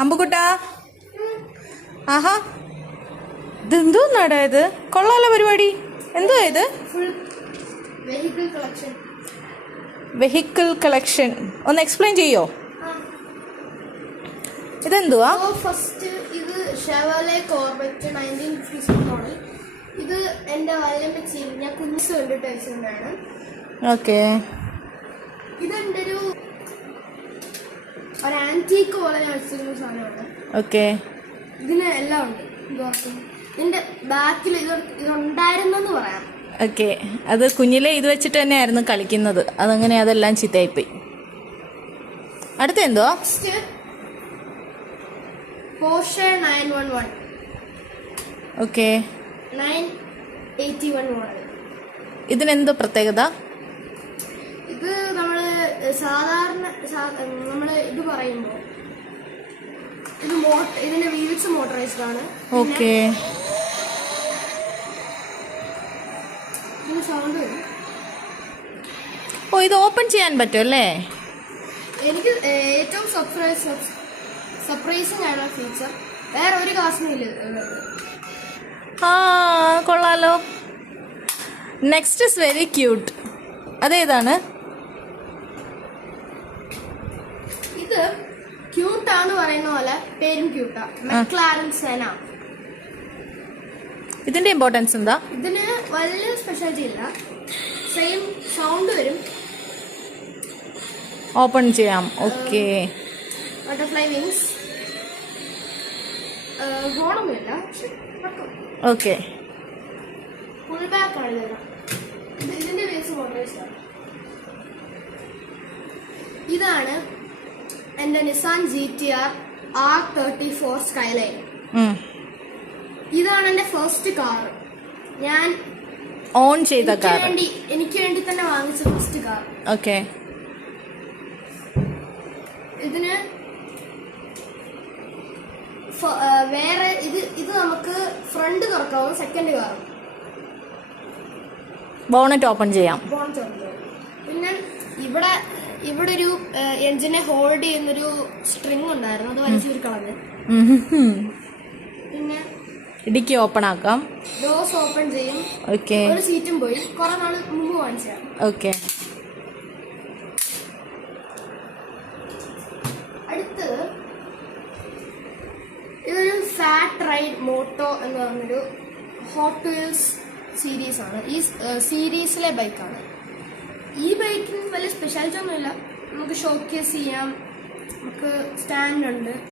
അമ്പുകുട്ടാ, ആഹാ, ഇതെന്തോന്നാടാ ഇത്? കൊള്ളാലോ പരിപാടി. എന്തോ ഇത്? Vehicle collection. ഒന്ന് എക്സ്പ്ലെയിൻ ചെയ്യോ? ഇതെന്തുവാ? ഫസ്റ്റ് ഇത് ഷെവർലെ കോർബറ്റ് 1956 മോഡൽ. ഇത് എൻ്റെ വല്യമ്മച്ചി ഞാൻ കുഞ്ഞിസ് കണ്ടിട്ട് അയച്ചതാണ്. ഓക്കെ. ഇതെൻ്റെ ഒരു ആന്റീക്ക് പോലെ ഞാൻ വെച്ചിരുന്ന സാധനമാണ്. ഓക്കെ. ഇതിന് എല്ലാം ഉണ്ട്. ഇതിന്റെ ബാക്കിൽ ഇതുണ്ടായിരുന്നെന്ന് പറയാം. ഓക്കെ. അത് കുഞ്ഞിലെ ഇത് വെച്ചിട്ട് തന്നെയായിരുന്നു കളിക്കുന്നത്. അതങ്ങനെ അതെല്ലാം ചീത്തയായിപ്പോയി. അടുത്ത എന്തോ? പോർഷെ 911. ഓക്കെ. 981 മോഡൽ. ഇതിനെന്തോ പ്രത്യേകത? ഇത് നമ്മള് സാധാരണ ഇത് പറയുമ്പോൾ ഇത് ഇതിന്റെ വീൽസ് മോട്ടറൈസ്ഡ് ആണ്. ഓക്കെ. സൗണ്ട് വരും. ഓ, ഇത് ഓപ്പൺ ചെയ്യാൻ പറ്റും അല്ലേ? എനിക്ക് ഏറ്റവും സർപ്രൈസിംഗ് ആയിട്ടുള്ള ഫീച്ചർ വേറെ ഒരു കാസിനും ഇല്ല. ആ, കൊള്ളാലോ. Next is very cute. അതേതാണ്? ഇത് ക്യൂട്ടാന്ന് പറയുന്ന പോലെ പേരും ക്യൂട്ടാ. McLaren Senna. ഇതിന്റെ ഇമ്പോർട്ടൻസ് എന്താ? ഇതിന് വലിയ സ്പെഷ്യാലിറ്റി ഇല്ല. സെയിം സൗണ്ട് വരും. ഓപ്പൺ ചെയ്യാം. ഓക്കെ. Butterfly wings. ഹോണൊന്നുമില്ല. ഓക്കെ. ഫുൾ ബാക്ക് ആണ് ഇതെല്ലാം. ഇതിന്റെ ബേസ് മോട്ടറൈസ്ഡ് ആണ്. ഇതാണ് എൻ്റെ നിസാൻ GTR R34 സ്കൈലൈൻ. ഇതാണ് എൻ്റെ ഫസ്റ്റ് കാർ. ഞാൻ ഓൺ ചെയ്ത കാർ. എനിക്ക് വേണ്ടി തന്നെ വാങ്ങിച്ച ഫസ്റ്റ് കാർ. ഓക്കെ. ഇതിന് വേറെ ഇത് നമുക്ക് ഫ്രണ്ട് തുറക്കാവും. സെക്കൻഡ് കാർ ബോണറ്റ് ഓപ്പൺ ചെയ്യാം. പിന്നെ ഇവിടെ ഒരു എഞ്ചിനെ ഹോൾഡ് ചെയ്യുന്നൊരു സ്ട്രിങ് ഉണ്ടായിരുന്നു. അത് വലിച്ചൊരു കളഞ്ഞ്. പിന്നെ ഇടുക്കി ഓപ്പൺ ആക്കാം. ഡോസ് ഓപ്പൺ ചെയ്യും. ഓക്കെ. ഒരു സീറ്റും പോയി. കുറെ നാള് മുമ്പ് വാങ്ങിച്ചതാണ്. ഓക്കെ. അടുത്തത് ഇതൊരു ഫാറ്റ് റൈഡ് മോട്ടോ എന്ന് പറഞ്ഞൊരു ഹോട്ട് വീൽസ് സീരീസ് ആണ്. ഈ സീരീസിലെ ബൈക്കാണ്. ഈ ബൈക്കിന് വലിയ സ്പെഷ്യാലിറ്റി ഒന്നുമില്ല. നമുക്ക് ഷോക്കേസ് ചെയ്യാം. നമുക്ക് സ്റ്റാൻഡ് ഉണ്ട്.